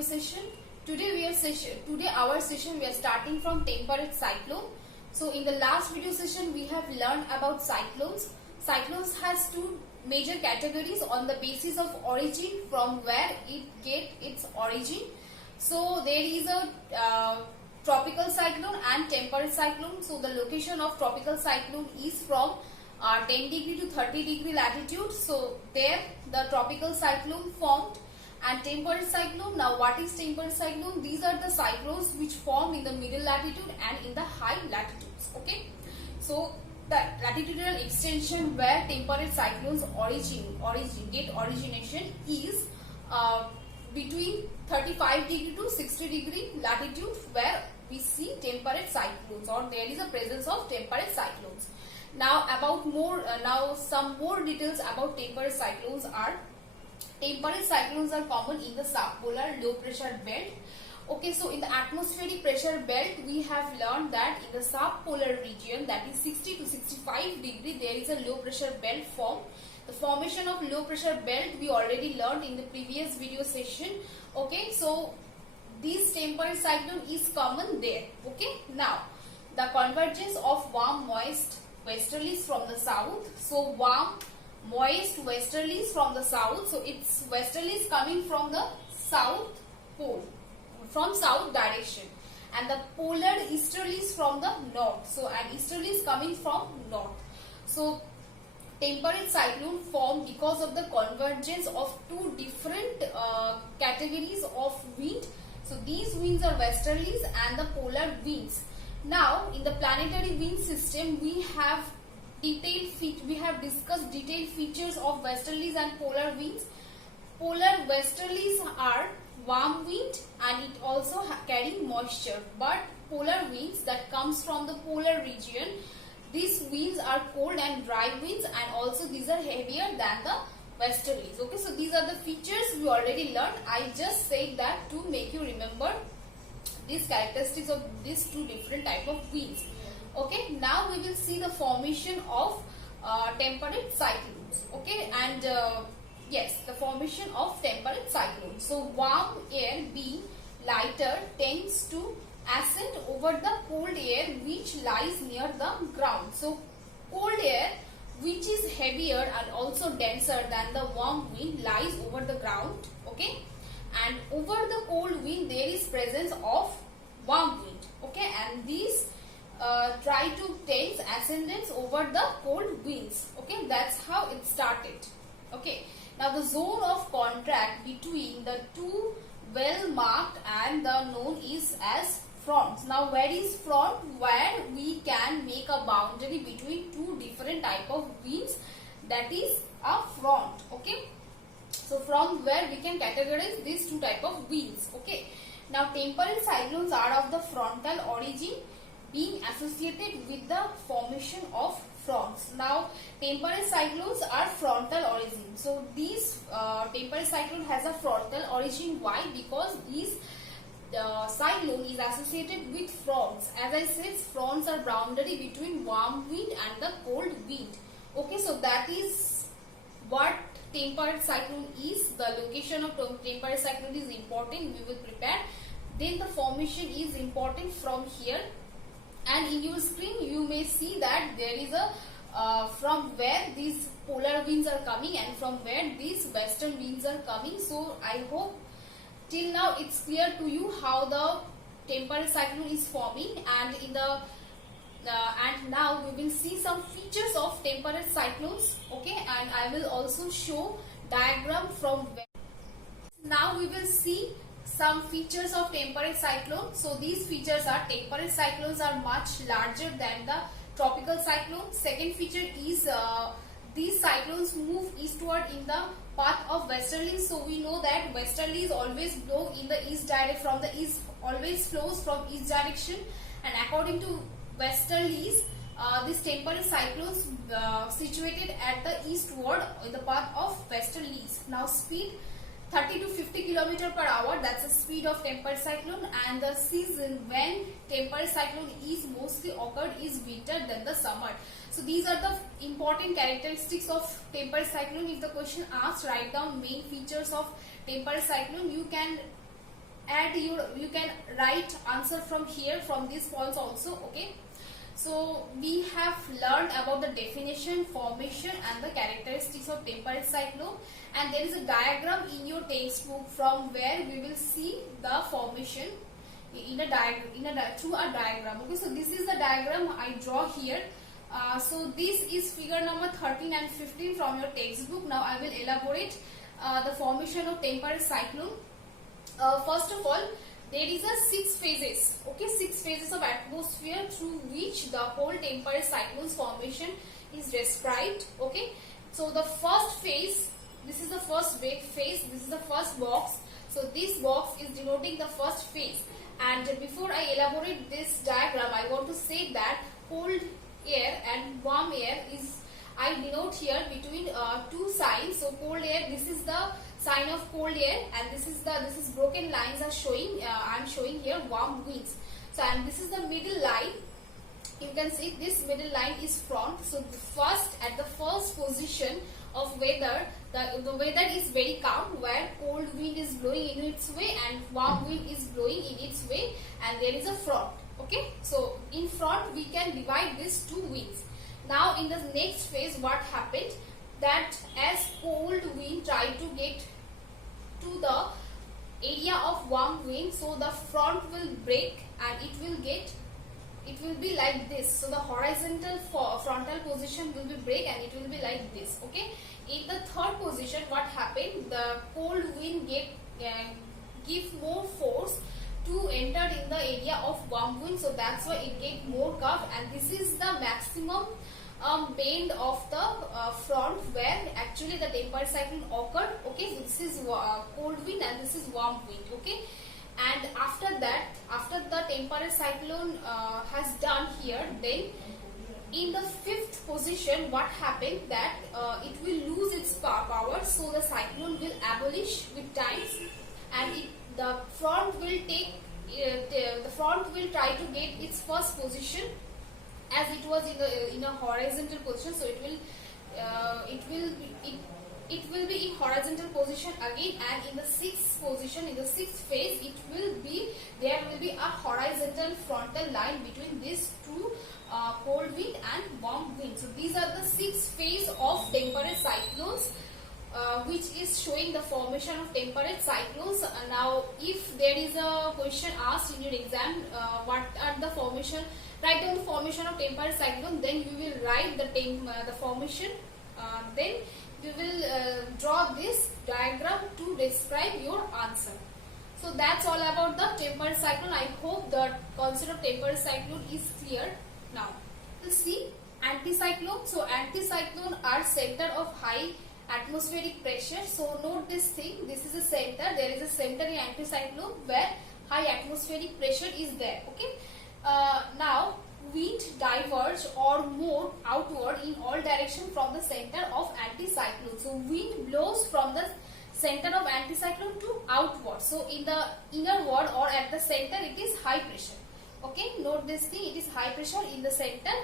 video session. Today our session we are starting from temperate cyclone. So in the last video session we have learned about cyclones. Cyclones has two major categories on the basis of origin, from where it get its origin. So there is a tropical cyclone and temperate cyclone. So the location of tropical cyclone is from 10 degree to 30 degree latitude. So there the tropical cyclone formed. And temperate cyclone, now what is temperate cyclone? These are the cyclones which form in the middle latitude and in the high latitudes. Okay, so the latitudinal extension where temperate cyclones origination is between 35 degree to 60 degree latitude, where we see temperate cyclones, or there is a presence of temperate cyclones. Now some more details about temperate cyclones are: temperate cyclones are common in the subpolar low pressure belt. Okay, so in the atmospheric pressure belt we have learned that in the subpolar region, that is 60 to 65 degree, there is a low pressure belt formed. The formation of low pressure belt we already learned in the previous video session. Okay, so this temperate cyclone is common there. Okay, now the convergence of warm moist westerlies from the south. So warm moist westerlies from the south, so it's westerlies coming from the south pole, from south direction, and the polar easterlies from the north. So and easterlies coming from north. So temperate cyclone formed because of the convergence of two different categories of wind. So these winds are westerlies and the polar winds. Now in the planetary wind system we have discussed detailed features of westerlies and polar winds. Polar westerlies are warm wind and it also carrying moisture, but polar winds that comes from the polar region, these winds are cold and dry winds, and also these are heavier than the westerlies. Okay, so these are the features we already learned. I just said that to make you remember these characteristics of these two different type of winds. Okay, now we will see the formation of temperate cyclones. Okay, and yes, the formation of temperate cyclones. So warm air being lighter tends to ascend over the cold air which lies near the ground. So cold air which is heavier and also denser than the warm wind lies over the ground. Okay, and over the cold wind there is presence of warm wind. Okay, and these try to take ascendance over the cold winds. Okay, that's how it started. Okay, now the zone of contact between the two well marked and the known is as fronts. Now where is front? Where we can make a boundary between two different type of winds, that is a front. Okay, so from where we can categorize these two type of winds. Okay, now temperate cyclones are of the frontal origin, being associated with the formation of fronts. Now temperate cyclones are frontal origin. So these temperate cyclone has a frontal origin. Why? Because this cyclone is associated with fronts. As I said, fronts are boundary between warm wind and the cold wind. Okay, so that is what temperate cyclone is. The location of temperate cyclone is important. We will prepare. Then the formation is important from here. And in your screen you may see that there is a from where these polar winds are coming and from where these western winds are coming. So I hope till now it's clear to you how the temperate cyclone is forming, and in the and now we will see some features of temperate cyclones. Okay, and I will also show diagram from where. Now we will see some features of temperate cyclone. So these features are: temperate cyclones are much larger than the tropical cyclone. Second feature is these cyclones move eastward in the path of westerlies. So we know that westerlies always blow in the east direction, from the east, always flows from east direction, and according to westerlies, these temperate cyclones situated at the eastward in the path of westerlies. Now speed 30 to 50 km per hour, that's the speed of temperate cyclone, and the season when temperate cyclone is mostly occurred is winter than the summer. So these are the important characteristics of temperate cyclone. If the question asks, write down main features of temperate cyclone, you can add you can write answer from here, from these points also. Okay, so we have learned about the definition, formation and the characteristics of temperate cyclone, and there is a diagram in your textbook from where we will see the formation in a through a diagram. Okay, so this is the diagram I draw here. So this is figure number 13 and 15 from your textbook. Now I will elaborate the formation of temperate cyclone. First of all, there is a 6 phases. Okay, 6 phases of atmosphere through which the whole temperate cyclone's formation is described. Okay, so the first phase, this is the first big phase, this is the first box. So this box is denoting the first phase. And before I elaborate this diagram, I want to say that cold air and warm air is, I denote here between two signs. So cold air, this is the sign of cold air, and this is broken lines are showing. I am showing here warm winds. So and this is the middle line. You can see this middle line is front. So at the first position of weather, the weather is very calm, where cold wind is blowing in its way and warm wind is blowing in its way, and there is a front. Okay, so in front we can divide these two winds. Now in the next phase, what happened, that as cold wind try to get to the area of warm wind, so the front will break and it will be like this. So the horizontal frontal position will be break and it will be like this. Okay, in the third position, what happened, the cold wind give more force to enter in the area of warm wind, so that's why it get more curve, and this is the maximum bend of the front where actually the temperate cyclone occurred. Okay, so this is cold wind and this is warm wind. Okay, and after that, after the temperate cyclone has done here, then in the fifth position, what happened, that it will lose its power, so the cyclone will abolish with times, and the front will take the front will try to get its first position as it was in a horizontal position. So it will be in horizontal position again, and in the sixth position, in the sixth phase, there will be a horizontal frontal line between these two cold wind and warm wind. So these are the 6 phase of temperate cyclones, which is showing the formation of temperate cyclones. Now if there is a question asked in your exam, what are the formation, write down the formation of temperate cyclone, then you will write the formation, then you will draw this diagram to describe your answer. So that's all about the temperate cyclone. I hope the concept of temperate cyclone is clear. Now we'll see anticyclone. So anticyclone are center of high atmospheric pressure. So note this thing, this is a center, there is a center in anticyclone where high atmospheric pressure is there. Okay, now wind diverge or move outward in all direction from the center of anticyclone. So wind blows from the center of anticyclone to outward. So in the inner ward or at the center, it is high pressure. Okay, note this thing, it is high pressure in the center,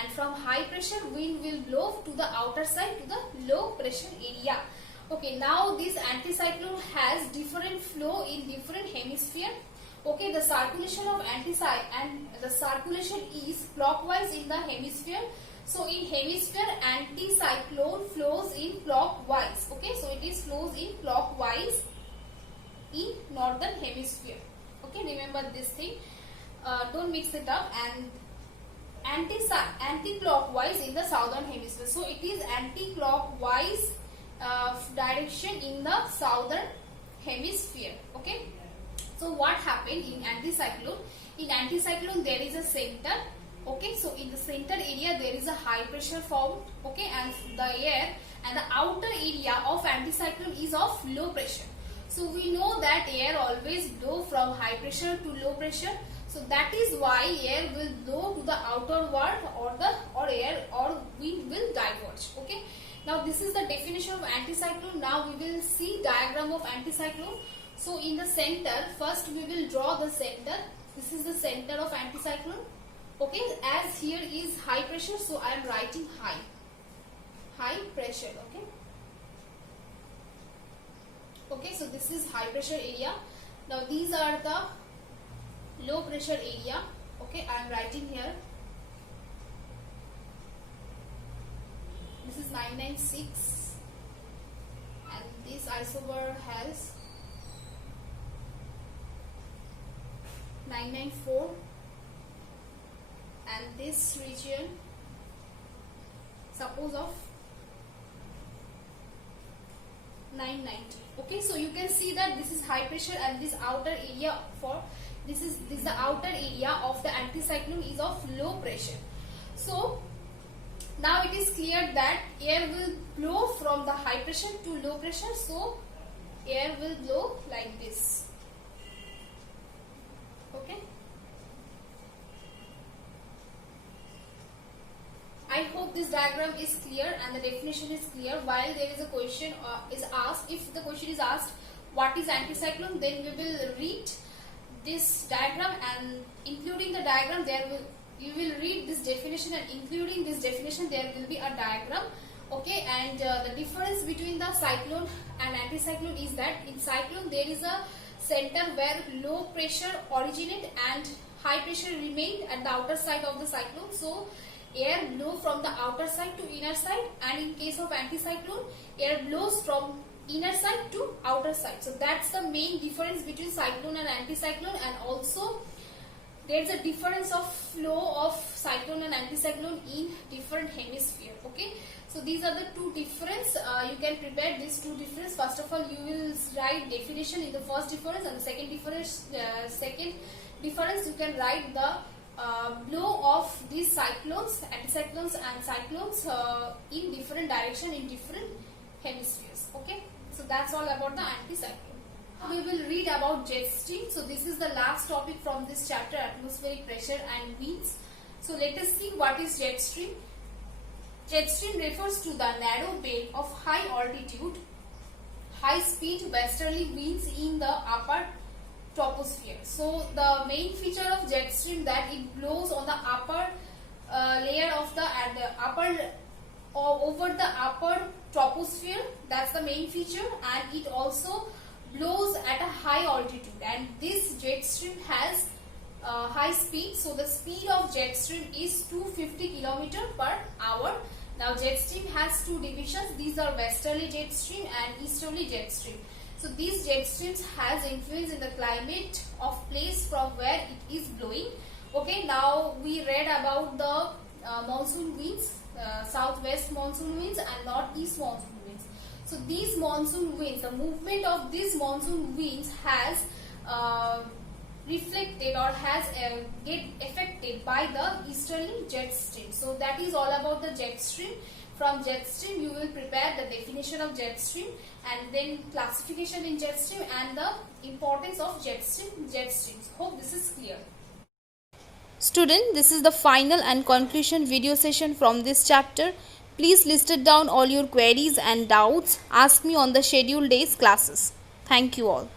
and from high pressure wind will blow to the outer side to the low pressure area. Okay, now this anticyclone has different flow in different hemisphere. Okay, the circulation of the circulation is clockwise in the hemisphere. So in hemisphere, anticyclone flows in clockwise. Okay, so it is flows in clockwise in northern hemisphere. Okay, remember this thing. Don't mix it up. And anti-clockwise in the southern hemisphere. So it is anti-clockwise direction in the southern hemisphere. Okay. So what happened in anticyclone? In anticyclone there is a center. Okay. So in the center area there is a high pressure formed. Okay. And the air and the outer area of anticyclone is of low pressure. So we know that air always blow from high pressure to low pressure. So that is why air will blow to the outer world, or air or wind will diverge. Okay. Now this is the definition of anticyclone. Now we will see diagram of anticyclone. So in the center, first we will draw the center. This is the center of anticyclone. Okay. As here is high pressure, so I am writing high pressure. Okay. Okay. So this is high pressure area. Now these are the low pressure area. Okay, I am writing here. This is 996 and this isobar has 994 and this region suppose of 990. Okay, so you can see that this is high pressure and this outer area for this is the outer area of the anticyclone is of low pressure. So now it is clear that air will blow from the high pressure to low pressure. So air will blow like this. Okay. I hope this diagram is clear and the definition is clear. While there is a question is asked, if the question is asked what is anticyclone, then we will read this diagram and including the diagram you will read this definition and including this definition there will be a diagram. Okay, and the difference between the cyclone and anticyclone is that in cyclone there is a center where low pressure originate and high pressure remain at the outer side of the cyclone. So air blow from the outer side to inner side, and in case of anticyclone air blows from inner side to outer side. So that's the main difference between cyclone and anticyclone, and also there's a difference of flow of cyclone and anticyclone in different hemisphere. Okay, so these are the two difference. You can prepare these two difference. First of all, you will write definition in the first difference, and the second difference you can write the blow of these cyclones, anticyclones and cyclones in different direction in different hemispheres. Okay, so that's all about the anticyclone. We will read about jet stream. So this is the last topic from this chapter, atmospheric pressure and winds. So let us see what is jet stream. Jet stream refers to the narrow band of high altitude, high speed westerly winds in the upper troposphere. So the main feature of jet stream that it blows on the upper layer of the upper or over the upper troposphere. That's the main feature, and it also blows at a high altitude, and this jet stream has high speed. So the speed of jet stream is 250 km per hour. Now jet stream has two divisions. These are westerly jet stream and easterly jet stream. So these jet streams has influence in the climate of place from where it is blowing. Okay, now we read about the monsoon winds, southwest monsoon winds and northeast monsoon winds. So these monsoon winds, the movement of these monsoon winds has reflected or has get affected by the easterly jet stream. So that is all about the jet stream. From jet stream you will prepare the definition of jet stream and then classification in jet stream and the importance of jet streams. Hope this is clear. Student, this is the final and conclusion video session from this chapter. Please list it down all your queries and doubts. Ask me on the scheduled days classes. Thank you all.